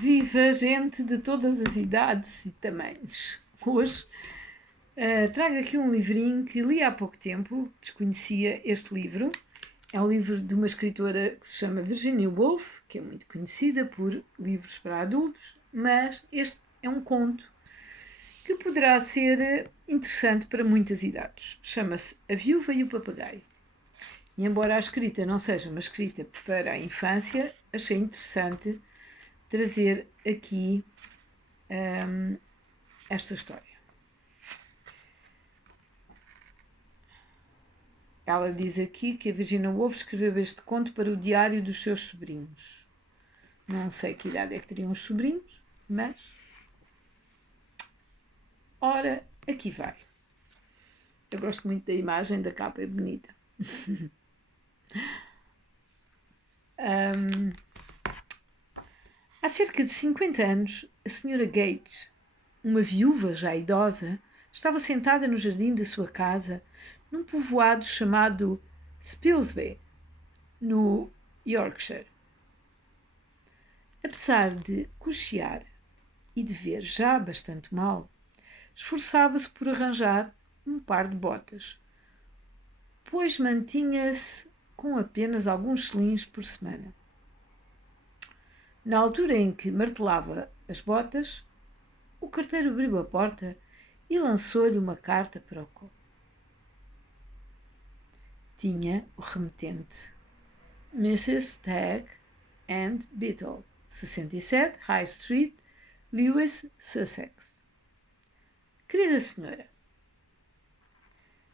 Viva gente de todas as idades e tamanhos. Hoje trago aqui um livrinho que li há pouco tempo, desconhecia este livro. É um livro de uma escritora que se chama Virginia Woolf, que é muito conhecida por livros para adultos, mas este é um conto que poderá ser interessante para muitas idades. Chama-se A Viúva e o Papagaio. E embora a escrita não seja uma escrita para a infância, achei interessante trazer aqui esta história. Ela diz aqui que a Virginia Woolf escreveu este conto para o diário dos seus sobrinhos. Não sei que idade é que teriam os sobrinhos, mas... Ora, aqui vai. Eu gosto muito da imagem, da capa é bonita. Há cerca de 50 anos, a Sra. Gates, uma viúva já idosa, estava sentada no jardim da sua casa, num povoado chamado Spilsby, no Yorkshire. Apesar de cochear e de ver já bastante mal, esforçava-se por arranjar um par de botas, pois mantinha-se com apenas alguns shillings por semana. Na altura em que martelava as botas, o carteiro abriu a porta e lançou-lhe uma carta para o colo. Tinha o remetente Mrs. Tagg and Beetle, 67 High Street, Lewes, Sussex. Querida senhora,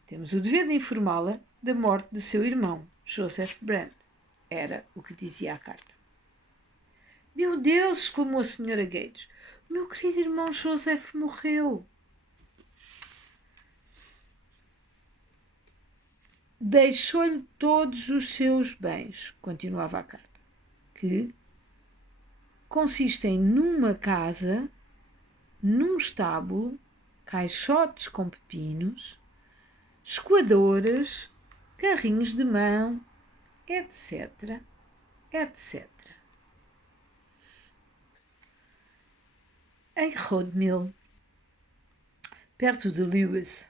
temos o dever de informá-la da morte de seu irmão, Joseph Brand. Era o que dizia a carta. Meu Deus! Exclamou a senhora Gates. Meu querido irmão Joseph morreu. Deixou-lhe todos os seus bens, continuava a carta, que consistem numa casa, num estábulo, caixotes com pepinos, escoadoras, carrinhos de mão, etc., etc. Em Rodmill, perto de Lewes,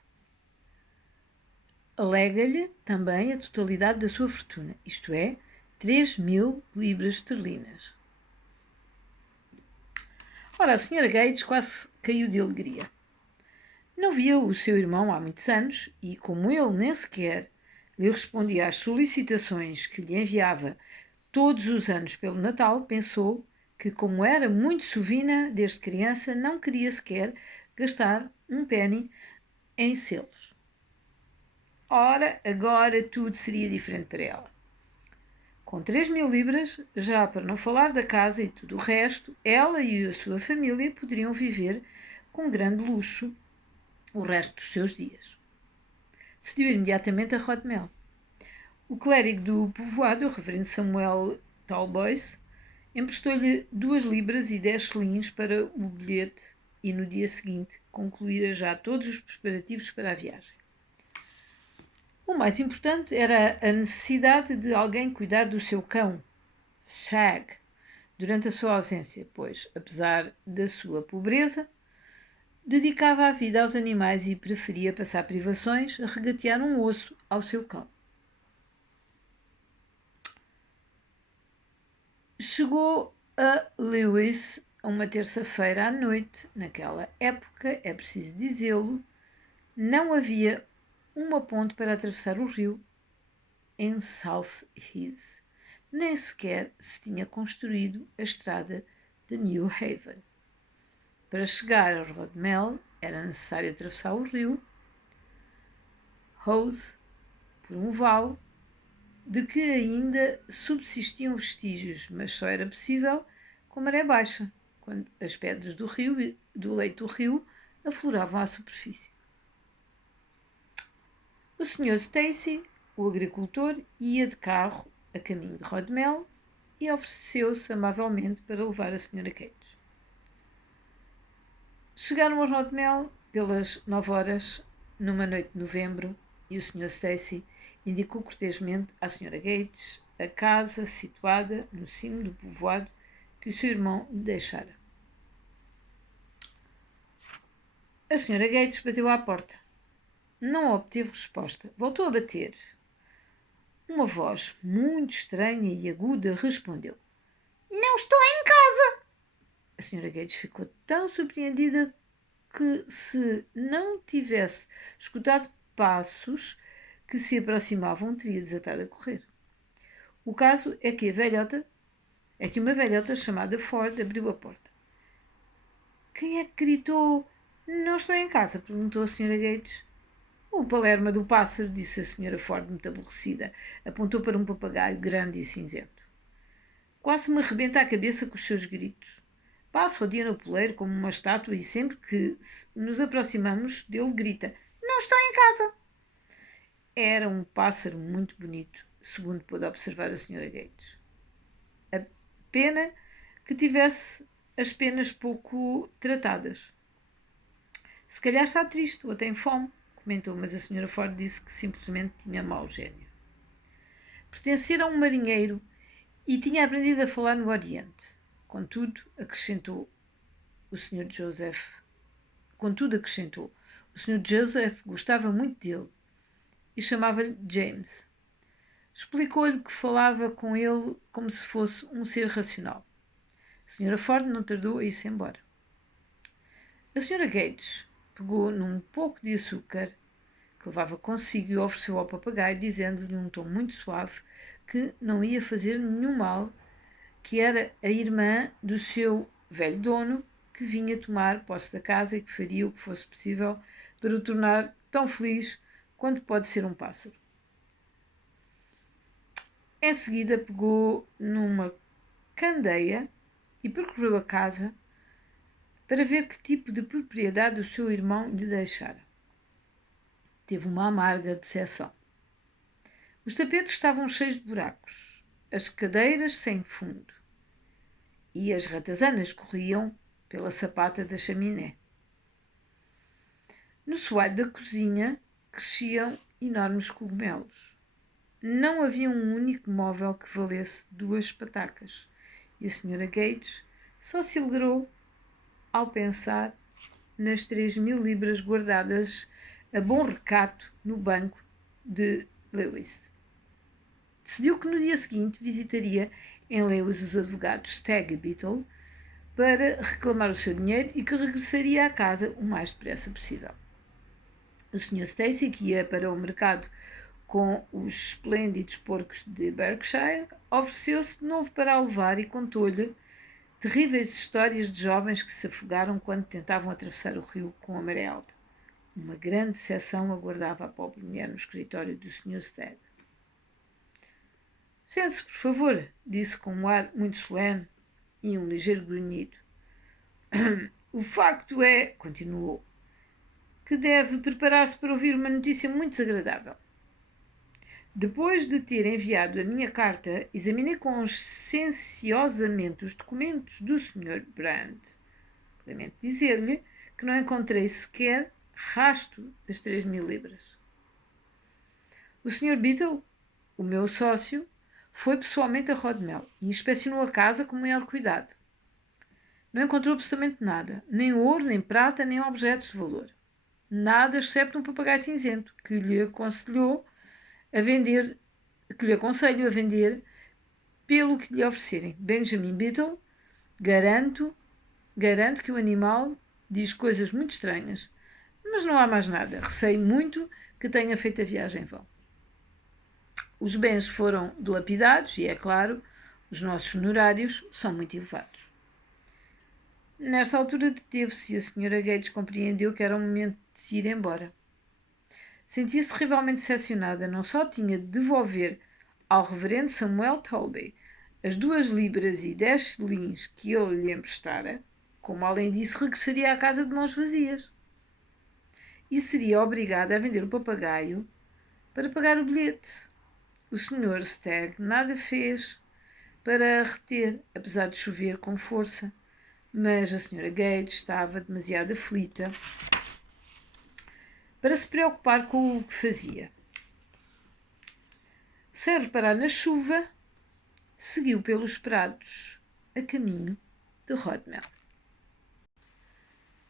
alega-lhe também a totalidade da sua fortuna, isto é, 3.000 libras esterlinas. Ora, a senhora Gates quase caiu de alegria. Não via o seu irmão há muitos anos e, como ele nem sequer lhe respondia às solicitações que lhe enviava todos os anos pelo Natal, pensou que, como era muito sovina desde criança, não queria sequer gastar um penny em selos. Ora, agora tudo seria diferente para ela. Com 3.000 libras, já para não falar da casa e tudo o resto, ela e a sua família poderiam viver com grande luxo o resto dos seus dias. Decidiu imediatamente a Rodmell. O clérigo do povoado, o reverendo Samuel Talboys, emprestou-lhe 2 libras e 10 shillings para o bilhete e no dia seguinte concluíra já todos os preparativos para a viagem. O mais importante era a necessidade de alguém cuidar do seu cão, Shag, durante a sua ausência, pois, apesar da sua pobreza, dedicava a vida aos animais e preferia passar privações a regatear um osso ao seu cão. Chegou a Lewes uma terça-feira à noite. Naquela época, é preciso dizê-lo, não havia uma ponte para atravessar o rio em South Heath. Nem sequer se tinha construído a estrada de New Haven. Para chegar a Rodmell era necessário atravessar o rio Howth por um vale de que ainda subsistiam vestígios, mas só era possível com maré baixa, quando as pedras do leito do rio afloravam à superfície. O Sr. Stacy, o agricultor, ia de carro a caminho de Rodmell e ofereceu-se amavelmente para levar a Sra. Gates. Chegaram a Rodmell pelas 9 horas, numa noite de novembro, e o Sr. Stacy indicou cortesmente à Sra. Gates a casa situada no cimo do povoado que o seu irmão lhe deixara. A senhora Gates bateu à porta. Não obteve resposta. Voltou a bater. Uma voz muito estranha e aguda respondeu: "Não estou em casa." A senhora Gates ficou tão surpreendida que, se não tivesse escutado passos que se aproximavam, teria desatado a correr. O caso é que uma velhota chamada Ford abriu a porta. "Quem é que gritou? Não estou em casa?" perguntou a senhora Gates. "O Palerma do pássaro", disse a senhora Ford, muito aborrecida. Apontou para um papagaio grande e cinzento. "Quase me arrebenta a cabeça com os seus gritos. Passa o dia no poleiro como uma estátua e sempre que nos aproximamos dele grita: 'Não estou em casa!'" Era um pássaro muito bonito, segundo pôde observar a senhora Gates. A pena que tivesse as penas pouco tratadas. "Se calhar está triste ou tem fome", comentou, mas a senhora Ford disse que simplesmente tinha mau gênio. Pertencia a um marinheiro e tinha aprendido a falar no Oriente. Contudo, acrescentou, o Sr. Joseph gostava muito dele e chamava-lhe James. Explicou-lhe que falava com ele como se fosse um ser racional. A senhora Ford não tardou a ir-se embora. A senhora Gates pegou num pouco de açúcar que levava consigo e ofereceu ao papagaio, dizendo-lhe num tom muito suave que não ia fazer nenhum mal, que era a irmã do seu velho dono, que vinha tomar posse da casa e que faria o que fosse possível para o tornar tão feliz quanto pode ser um pássaro. Em seguida pegou numa candeia e percorreu a casa para ver que tipo de propriedade o seu irmão lhe deixara. Teve uma amarga decepção. Os tapetes estavam cheios de buracos, as cadeiras sem fundo e as ratazanas corriam pela sapata da chaminé. No soalho da cozinha cresciam enormes cogumelos. Não havia um único móvel que valesse 2 patacas e a senhora Gates só se alegrou ao pensar nas 3.000 libras guardadas a bom recato no banco de Lewis. Decidiu que no dia seguinte visitaria em Lewis os advogados Stagg e Beetle para reclamar o seu dinheiro e que regressaria à casa o mais depressa possível. O Sr. Stacy, que ia para o mercado com os esplêndidos porcos de Berkshire, ofereceu-se de novo para a levar e contou-lhe terríveis histórias de jovens que se afogaram quando tentavam atravessar o rio com a maré alta. Uma grande decepção aguardava a pobre mulher no escritório do Sr. Stagg. "Sente-se, por favor", disse com um ar muito solene e um ligeiro grunhido. "O facto é", continuou, "que deve preparar-se para ouvir uma notícia muito desagradável. Depois de ter enviado a minha carta, examinei conscienciosamente os documentos do Sr. Brandt. Lamento dizer-lhe que não encontrei sequer rasto das 3.000 libras. O Sr. Beetle, o meu sócio, foi pessoalmente a Rodmel e inspecionou a casa com o maior cuidado. Não encontrou absolutamente nada, nem ouro, nem prata, nem objetos de valor. Nada excepto um papagaio cinzento que lhe aconselho a vender pelo que lhe oferecerem. Benjamin Beetle, garanto que o animal diz coisas muito estranhas, mas não há mais nada. Receio muito que tenha feito a viagem em vão. Os bens foram dilapidados e, é claro, os nossos honorários são muito elevados." Nesta altura deteve-se e a senhora Gates compreendeu que era o momento de se ir embora. Sentia-se terrivelmente decepcionada. Não só tinha de devolver ao reverendo Samuel Toby as 2 libras e 10 shillings que ele lhe emprestara, como além disso regressaria à casa de mãos vazias. E seria obrigada a vender o papagaio para pagar o bilhete. O Sr. Stagg nada fez para a reter, apesar de chover com força, mas a Sra. Gates estava demasiado aflita para se preocupar com o que fazia. Sem reparar na chuva, seguiu pelos prados a caminho de Rodmell.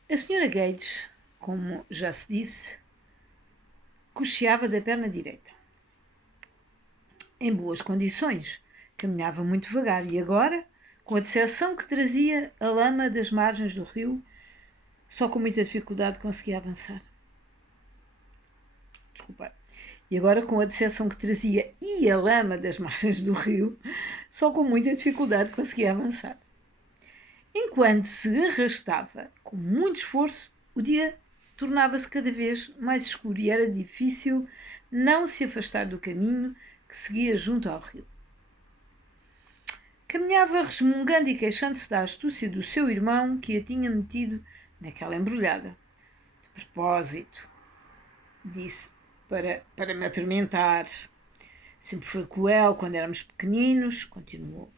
A Sra. Gage, como já se disse, cocheava da perna direita. Em boas condições, caminhava muito devagar e agora, com a decepção que trazia a lama das margens do rio, só com muita dificuldade conseguia avançar. Desculpa. E agora, com a decepção que trazia e a lama das margens do rio, só com muita dificuldade conseguia avançar. Enquanto se arrastava com muito esforço, o dia tornava-se cada vez mais escuro e era difícil não se afastar do caminho que seguia junto ao rio. Caminhava resmungando e queixando-se da astúcia do seu irmão que a tinha metido naquela embrulhada. De propósito, disse, para me atormentar. Sempre foi cruel quando éramos pequeninos, continuou.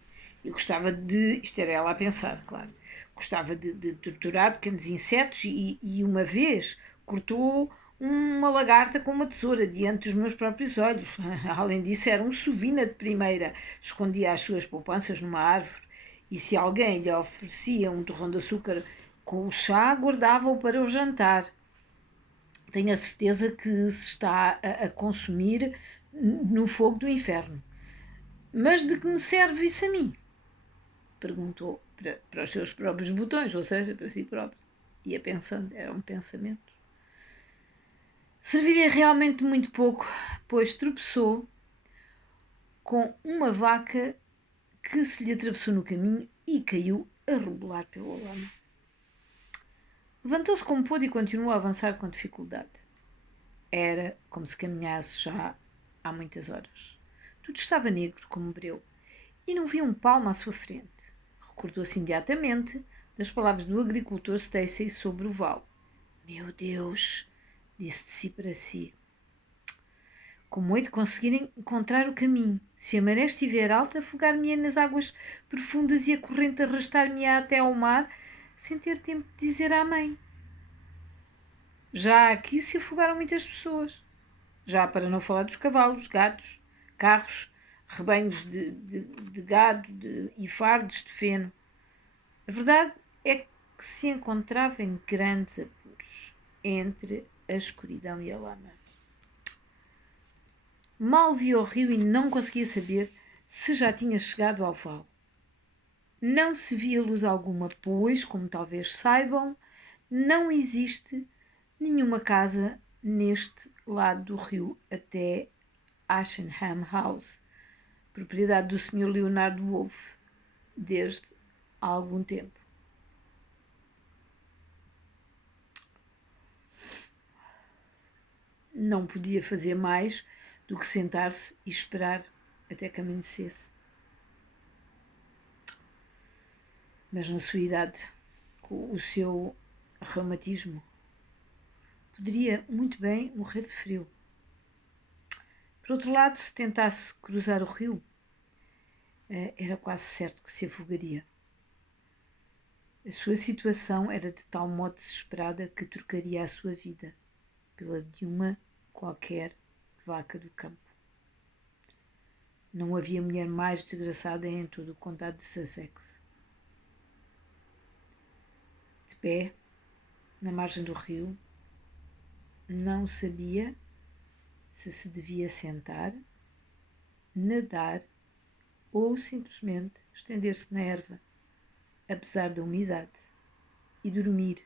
Eu gostava de, isto era ela a pensar, claro, gostava de torturar pequenos insetos e uma vez cortou uma lagarta com uma tesoura diante dos meus próprios olhos. Além disso, era um sovina de primeira, escondia as suas poupanças numa árvore e se alguém lhe oferecia um torrão de açúcar com o chá, guardava-o para o jantar. Tenho a certeza que se está a consumir no fogo do inferno. Mas de que me serve isso a mim? Perguntou para os seus próprios botões, ou seja, para si próprio. Ia pensando, era um pensamento. Serviria realmente muito pouco, pois tropeçou com uma vaca que se lhe atravessou no caminho e caiu a rebolar pela lama. Levantou-se como pôde e continuou a avançar com dificuldade. Era como se caminhasse já há muitas horas. Tudo estava negro como breu e não via um palmo à sua frente. Recordou-se imediatamente das palavras do agricultor Stacy sobre o vale. Meu Deus, disse de si para si. Como hei de conseguir encontrar o caminho? Se a maré estiver alta, afogar-me-ia nas águas profundas e a corrente arrastar-me-ia até ao mar, sem ter tempo de dizer à mãe. Já aqui se afogaram muitas pessoas. Já para não falar dos cavalos, gatos, carros, rebanhos de gado e fardos de feno. A verdade é que se encontrava em grandes apuros, entre a escuridão e a lama. Mal via o rio e não conseguia saber se já tinha chegado ao vale. Não se via luz alguma, pois, como talvez saibam, não existe nenhuma casa neste lado do rio até Ashenham House, propriedade do Sr. Leonardo Wolfe, desde há algum tempo. Não podia fazer mais do que sentar-se e esperar até que amanhecesse. Mas na sua idade, com o seu reumatismo, poderia muito bem morrer de frio. Por outro lado, se tentasse cruzar o rio, era quase certo que se afogaria. A sua situação era de tal modo desesperada que trocaria a sua vida pela de uma qualquer vaca do campo. Não havia mulher mais desgraçada em todo o condado de Sussex. De pé, na margem do rio, não sabia se devia sentar, nadar ou simplesmente estender-se na erva, apesar da umidade, e dormir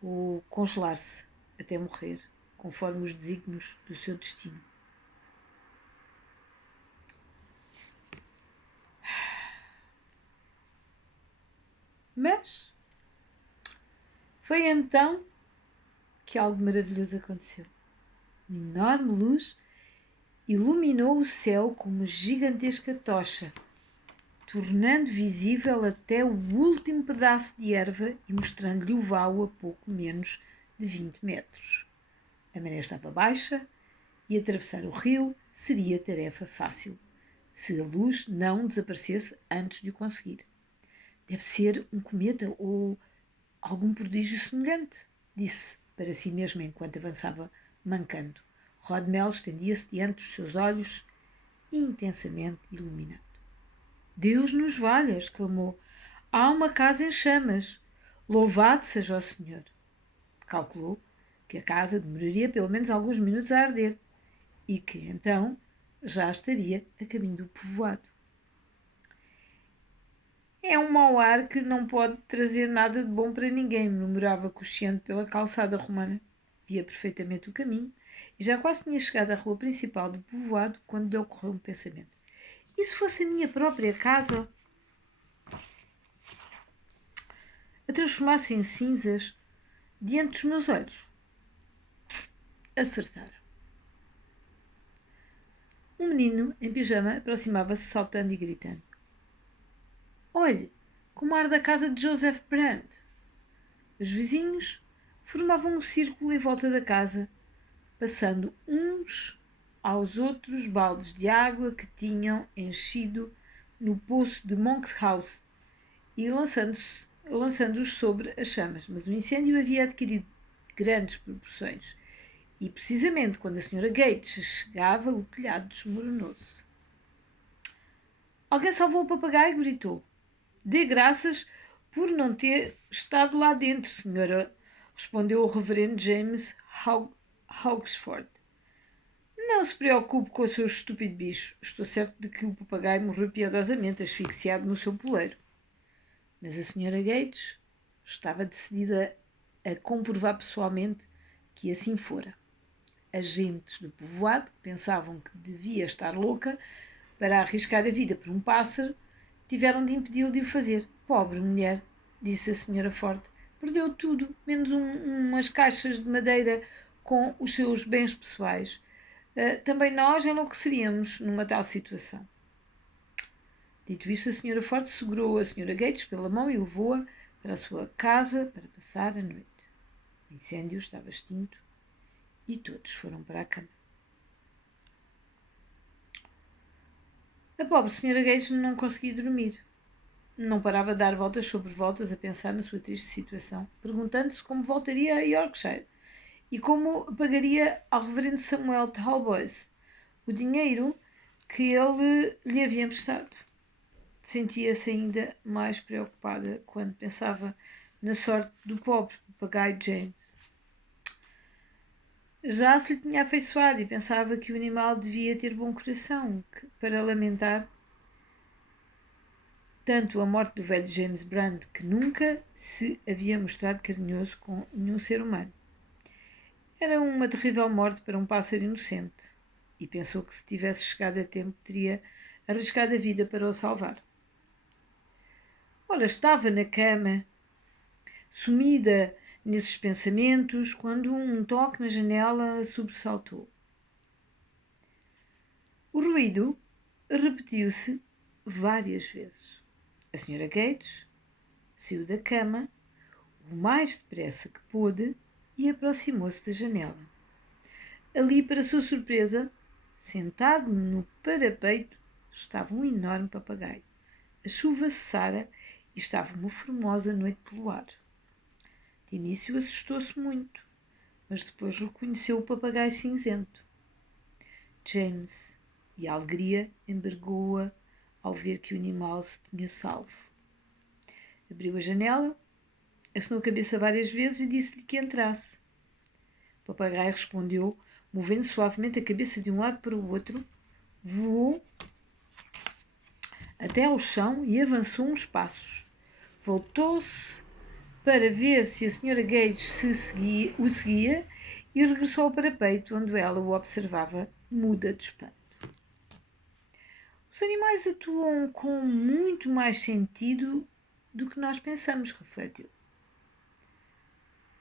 ou congelar-se até morrer, conforme os desígnios do seu destino. Mas foi então que algo maravilhoso aconteceu. Uma enorme luz iluminou o céu com uma gigantesca tocha, tornando visível até o último pedaço de erva e mostrando-lhe o vale a pouco menos de 20 metros. A maré estava baixa e atravessar o rio seria tarefa fácil, se a luz não desaparecesse antes de o conseguir. Deve ser um cometa ou algum prodígio semelhante, disse para si mesma enquanto avançava mancando. Rodmell estendia-se diante dos seus olhos, intensamente iluminado. Deus nos valha! Exclamou. Há uma casa em chamas. Louvado seja o Senhor! Calculou que a casa demoraria pelo menos alguns minutos a arder e que, então, já estaria a caminho do povoado. É um mau ar que não pode trazer nada de bom para ninguém, murmurava cocheando pela calçada romana. Via perfeitamente o caminho e já quase tinha chegado à rua principal do povoado quando lhe ocorreu um pensamento. E se fosse a minha própria casa a transformar-se em cinzas diante dos meus olhos? Acertara. Um menino em pijama aproximava-se saltando e gritando. Olhe, como arde a casa de Joseph Brand. Os vizinhos formavam um círculo em volta da casa, passando uns aos outros baldes de água que tinham enchido no poço de Monk's House e lançando-os sobre as chamas. Mas o incêndio havia adquirido grandes proporções e, precisamente quando a Sra. Gates chegava, o telhado desmoronou-se. Alguém salvou o papagaio? Gritou. Dê graças por não ter estado lá dentro, senhora, respondeu o reverendo James Hawksford. Não se preocupe com o seu estúpido bicho. Estou certo de que o papagaio morreu piedosamente, asfixiado no seu poleiro. Mas a senhora Gates estava decidida a comprovar pessoalmente que assim fora. Agentes do povoado, que pensavam que devia estar louca para arriscar a vida por um pássaro, tiveram de impedi-lo de o fazer. Pobre mulher, disse a senhora Forte, perdeu tudo, menos umas caixas de madeira com os seus bens pessoais. Também nós enlouqueceríamos numa tal situação. Dito isto, a senhora Forte segurou a senhora Gates pela mão e levou-a para a sua casa para passar a noite. O incêndio estava extinto e todos foram para a cama. A pobre senhora Gates não conseguia dormir. Não parava de dar voltas sobre voltas a pensar na sua triste situação, perguntando-se como voltaria a Yorkshire e como pagaria ao reverendo Samuel Talboys o dinheiro que ele lhe havia emprestado. Sentia-se ainda mais preocupada quando pensava na sorte do pobre papagaio James. Já se lhe tinha afeiçoado e pensava que o animal devia ter bom coração para lamentar tanto a morte do velho James Brand, que nunca se havia mostrado carinhoso com nenhum ser humano. Era uma terrível morte para um pássaro inocente, e pensou que se tivesse chegado a tempo teria arriscado a vida para o salvar. Ora, estava na cama, sumida nesses pensamentos, quando um toque na janela a sobressaltou. O ruído repetiu-se várias vezes. A senhora Gates saiu da cama o mais depressa que pôde e aproximou-se da janela. Ali, para sua surpresa, sentado no parapeito, estava um enorme papagaio. A chuva cessara e estava uma formosa noite pelo ar. De início assustou-se muito, mas depois reconheceu o papagaio cinzento. James, e a alegria embargou-a ao ver que o animal se tinha salvo. Abriu a janela, acenou a cabeça várias vezes e disse-lhe que entrasse. O papagaio respondeu, movendo suavemente a cabeça de um lado para o outro, voou até ao chão e avançou uns passos. Voltou-se para ver se a senhora Gates o seguia e regressou ao parapeito, onde ela o observava, muda de espanto. Os animais atuam com muito mais sentido do que nós pensamos, refletiu.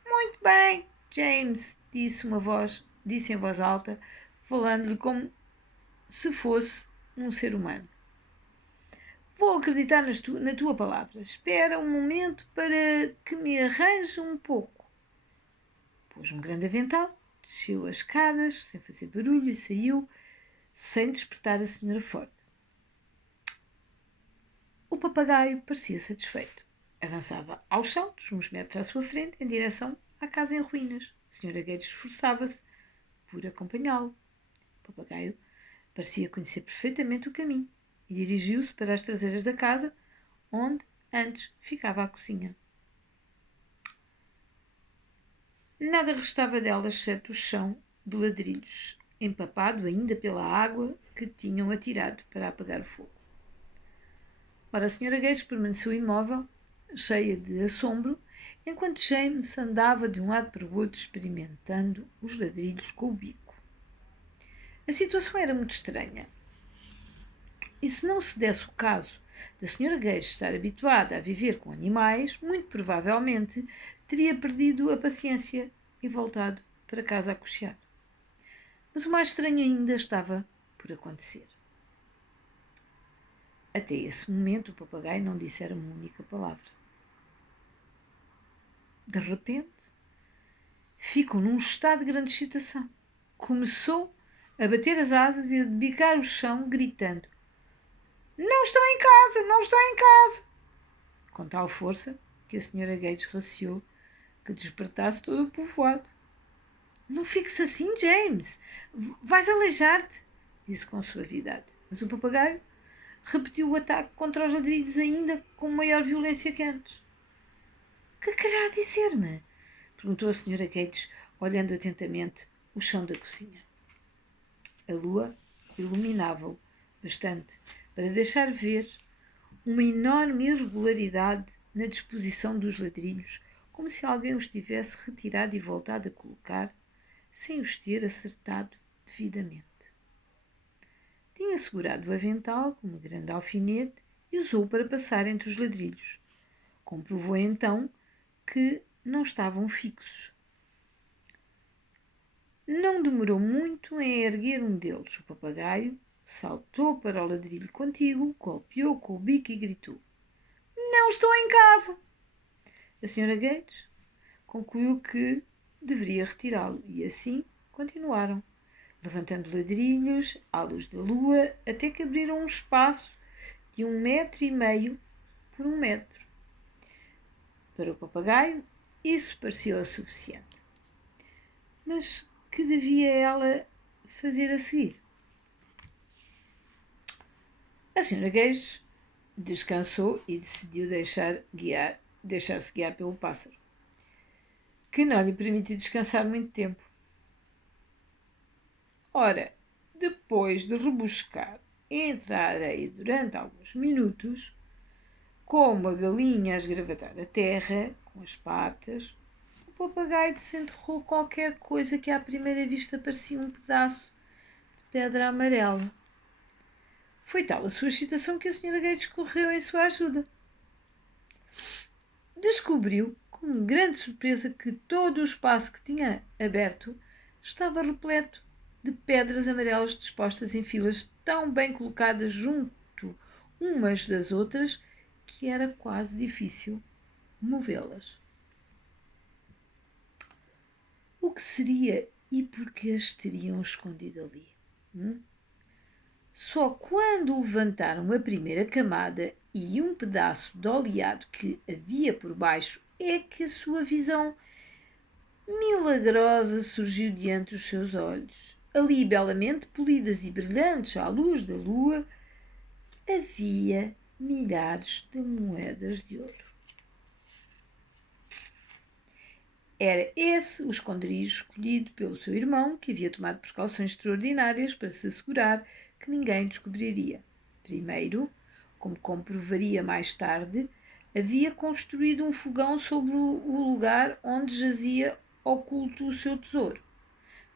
Muito bem, James, disse em voz alta, falando-lhe como se fosse um ser humano. Vou acreditar na tua palavra. Espera um momento para que me arranje um pouco. Pôs um grande avental, desceu as escadas, sem fazer barulho, e saiu, sem despertar a senhora Ford. O papagaio parecia satisfeito. Avançava aos saltos, uns metros à sua frente, em direção à casa em ruínas. A senhora Gates esforçava-se por acompanhá-lo. O papagaio parecia conhecer perfeitamente o caminho e dirigiu-se para as traseiras da casa, onde antes ficava a cozinha. Nada restava delas exceto o chão de ladrilhos, empapado ainda pela água que tinham atirado para apagar o fogo. Ora, a Sra. Gates permaneceu imóvel, cheia de assombro, enquanto James andava de um lado para o outro experimentando os ladrilhos com o bico. A situação era muito estranha. E se não se desse o caso da Sra. Gates estar habituada a viver com animais, muito provavelmente teria perdido a paciência e voltado para casa a cochear. Mas o mais estranho ainda estava por acontecer. Até esse momento o papagaio não dissera uma única palavra. De repente, ficou num estado de grande excitação. Começou a bater as asas e a debicar o chão, gritando: "Não estou em casa! Não estou em casa!" Com tal força que a Sra. Gates receou que despertasse todo o povoado. "Não fiques assim, James! Vais aleijar-te!" disse com suavidade. Mas o papagaio repetiu o ataque contra os ladrilhos ainda com maior violência que antes. "Que querá dizer-me?" perguntou a Sra. Gates, olhando atentamente o chão da cozinha. A lua iluminava-o bastante para deixar ver uma enorme irregularidade na disposição dos ladrilhos, como se alguém os tivesse retirado e voltado a colocar, sem os ter acertado devidamente. Tinha segurado o avental com uma grande alfinete e usou para passar entre os ladrilhos. Comprovou então que não estavam fixos. Não demorou muito em erguer um deles. O papagaio saltou para o ladrilho contíguo, golpeou com o bico e gritou: "Não estou em casa!" A Sra. Gates concluiu que deveria retirá-lo e assim continuaram, levantando ladrilhos à luz da lua até que abriram um espaço de 1,5 metros por 1 metro. Para o papagaio, isso pareceu o suficiente. Mas que devia ela fazer a seguir? A Sra. Gates descansou e decidiu deixar-se guiar pelo pássaro, que não lhe permitiu descansar muito tempo. Ora, depois de rebuscar entre a areia durante alguns minutos, como a galinha a esgravatar a terra com as patas, o papagaio desenterrou qualquer coisa que à primeira vista parecia um pedaço de pedra amarela. Foi tal a sua excitação que a Sra. Gates correu em sua ajuda. Descobriu, com grande surpresa, que todo o espaço que tinha aberto estava repleto de pedras amarelas dispostas em filas tão bem colocadas junto umas das outras que era quase difícil movê-las. O que seria e por que as teriam escondido ali? Só quando levantaram a primeira camada e um pedaço de oleado que havia por baixo é que a sua visão milagrosa surgiu diante dos seus olhos. Ali, belamente polidas e brilhantes à luz da lua, havia milhares de moedas de ouro. Era esse o esconderijo escolhido pelo seu irmão, que havia tomado precauções extraordinárias para se assegurar que ninguém descobriria. Primeiro, como comprovaria mais tarde, havia construído um fogão sobre o lugar onde jazia oculto o seu tesouro,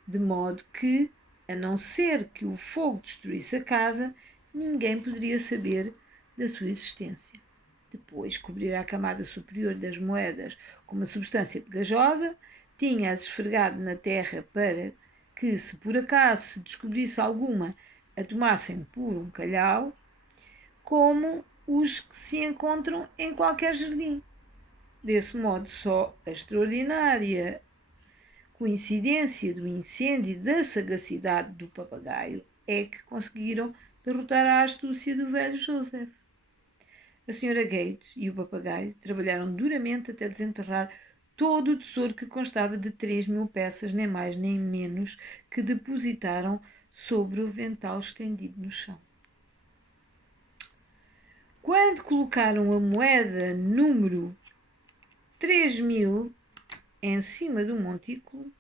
de modo que, a não ser que o fogo destruísse a casa, ninguém poderia saber da sua existência. Depois, cobrir a camada superior das moedas com uma substância pegajosa, tinha-as esfregado na terra para que, se por acaso se descobrisse alguma, a tomassem por um calhau, como os que se encontram em qualquer jardim. Desse modo, só a extraordinária coincidência do incêndio e da sagacidade do papagaio é que conseguiram derrotar a astúcia do velho Joseph. A Sra. Gates e o papagaio trabalharam duramente até desenterrar todo o tesouro, que constava de 3.000 peças, nem mais nem menos, que depositaram sobre o vental estendido no chão. Quando colocaram a moeda número 3000 em cima do montículo,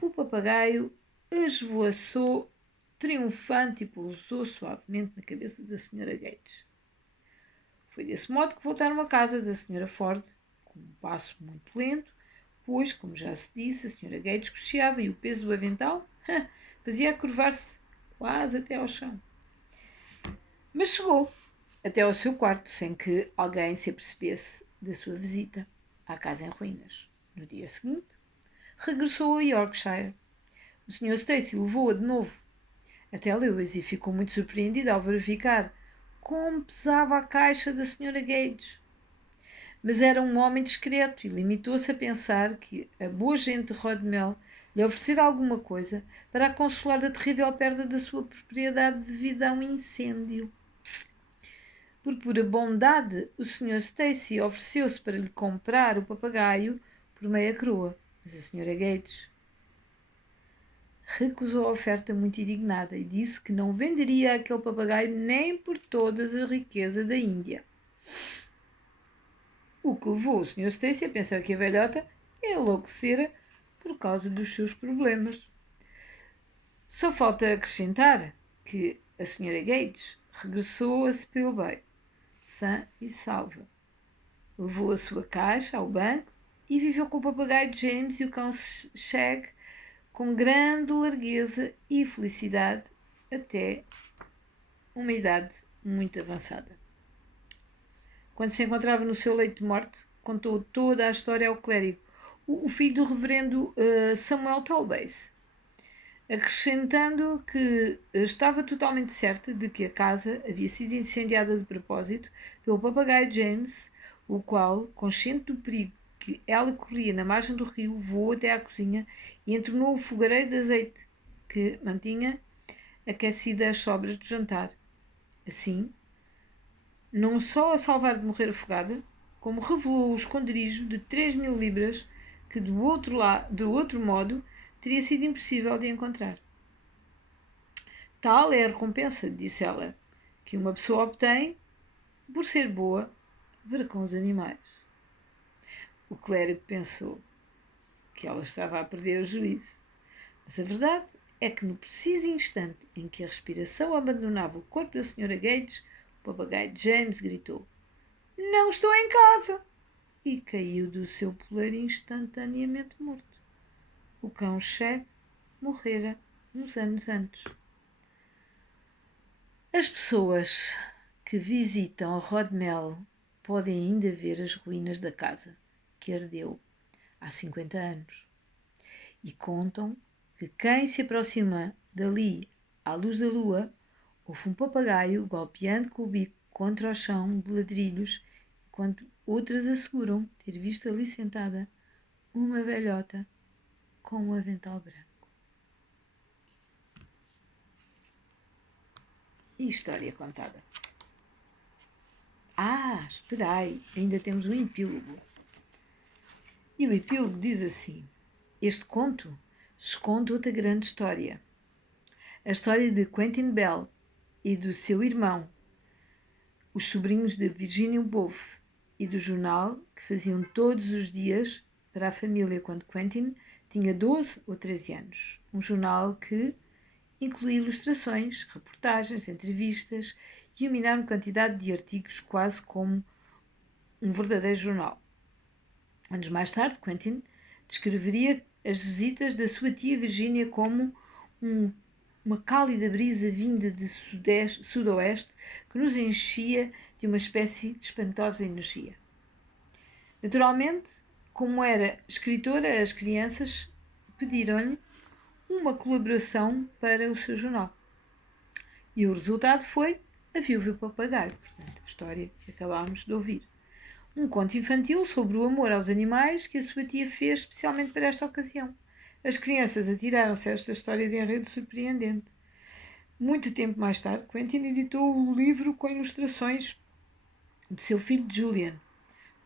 o papagaio esvoaçou triunfante e pousou suavemente na cabeça da Sra. Gates. Foi desse modo que voltaram à casa da Sra. Ford, com um passo muito lento, pois, como já se disse, a Sra. Gates cocheava e o peso do avental fazia curvar-se quase até ao chão. Mas chegou até ao seu quarto sem que alguém se apercebesse da sua visita à casa em ruínas. No dia seguinte, regressou a Yorkshire. O Sr. Stacy levou-a de novo até Lewis e ficou muito surpreendido ao verificar como pesava a caixa da Sra. Gates. Mas era um homem discreto e limitou-se a pensar que a boa gente de Rodmell lhe oferecera alguma coisa para a consolar da terrível perda da sua propriedade devido a um incêndio. Por pura bondade, o Sr. Stacy ofereceu-se para lhe comprar o papagaio por meia coroa, mas a Sra. Gates recusou a oferta muito indignada e disse que não venderia aquele papagaio nem por todas a riqueza da Índia. O que levou o Sr. Stacy a pensar que a velhota enlouquecera por causa dos seus problemas. Só falta acrescentar que a Sra. Gates regressou a Spil Bay, sã e salva. Levou a sua caixa ao banco e viveu com o papagaio James e o cão Shag com grande largueza e felicidade até uma idade muito avançada. Quando se encontrava no seu leito de morte, contou toda a história ao clérigo, o filho do reverendo Samuel Talbase, acrescentando que estava totalmente certa de que a casa havia sido incendiada de propósito pelo papagaio James, o qual, consciente do perigo que ela corria na margem do rio, voou até à cozinha e entornou o fogareiro de azeite que mantinha aquecida as sobras do jantar. Assim, não só a salvar de morrer afogada, como revelou o esconderijo de 3000 libras que, do outro modo, teria sido impossível de encontrar. Tal é a recompensa, disse ela, que uma pessoa obtém por ser boa para com os animais. O clérigo pensou que ela estava a perder o juízo, mas a verdade é que no preciso instante em que a respiração abandonava o corpo da Sra. Gates, o papagaio James gritou: "Não estou em casa!" e caiu do seu poleiro instantaneamente morto. O cão Shag morrera uns anos antes. As pessoas que visitam Rodmell podem ainda ver as ruínas da casa que ardeu há 50 anos e contam que quem se aproxima dali à luz da lua ouve um papagaio golpeando com o bico contra o chão de ladrilhos, enquanto outras asseguram ter visto ali sentada uma velhota com um avental branco. E história contada. Espera aí, ainda temos um epílogo. E o epílogo diz assim: este conto esconde outra grande história. A história de Quentin Bell e do seu irmão, os sobrinhos de Virginia Woolf, e do jornal que faziam todos os dias para a família quando Quentin tinha 12 ou 13 anos. Um jornal que incluía ilustrações, reportagens, entrevistas e uma enorme quantidade de artigos, quase como um verdadeiro jornal. Anos mais tarde, Quentin descreveria as visitas da sua tia Virginia como uma cálida brisa vinda de sudoeste que nos enchia de uma espécie de espantosa energia. Naturalmente, como era escritora, as crianças pediram-lhe uma colaboração para o seu jornal. E o resultado foi A Viúva e o Papagaio, portanto, a história que acabámos de ouvir. Um conto infantil sobre o amor aos animais que a sua tia fez especialmente para esta ocasião. As crianças atiraram-se a esta história de enredo surpreendente. Muito tempo mais tarde, Quentin editou o livro com ilustrações de seu filho Julian.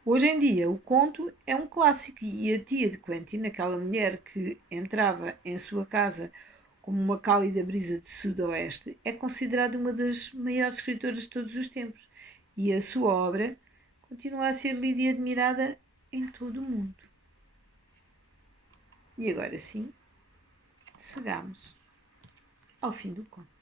Hoje em dia, o conto é um clássico e a tia de Quentin, aquela mulher que entrava em sua casa como uma cálida brisa de sudoeste, é considerada uma das maiores escritoras de todos os tempos. e a sua obra continua a ser lida e admirada em todo o mundo. E agora sim, chegamos ao fim do conto.